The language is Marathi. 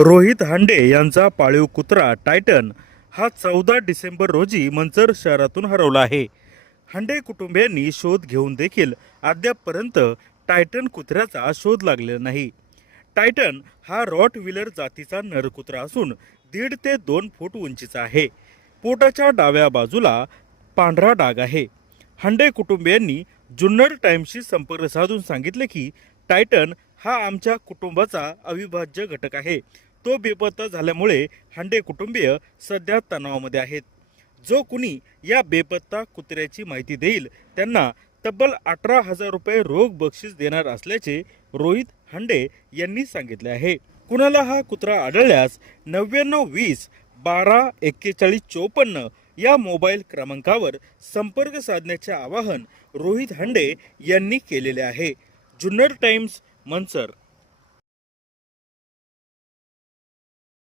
रोहित हांडे यांचा पाळीव कुत्रा टायटन हा चौदा डिसेंबर रोजी मंचर शहरातून हरवला आहे. हांडे कुटुंबियांनी शोध घेऊन देखील अद्यापपर्यंत टायटन कुत्र्याचा शोध लागलेला नाही. टायटन हा रॉट व्हीलर जातीचा नर कुत्रा असून दीड ते दोन फूट उंचीचा आहे. पोटाच्या डाव्या बाजूला पांढरा डाग आहे. हांडे कुटुंबियांनी जुन्नर टाइम्सशी संपर्क साधून सांगितले की टायटन हा आमच्या कुटुंबाचा अविभाज्य घटक आहे. तो बेपत्ता झाल्यामुळे हांडे कुटुंबीय सध्या तणावामध्ये आहेत. जो कुणी या बेपत्ता कुत्र्याची माहिती देईल त्यांना तब्बल अठरा हजार रुपये रोख बक्षीस देणार असल्याचे रोहित हांडे यांनी सांगितले आहे. कुणाला हा कुत्रा आढळल्यास नव्याण्णव वीस बारा एक्केचाळीस चोपन्न या मोबाईल क्रमांकावर संपर्क साधण्याचे आवाहन रोहित हांडे यांनी केलेले आहे. जुन्नर टाइम्स मनसर.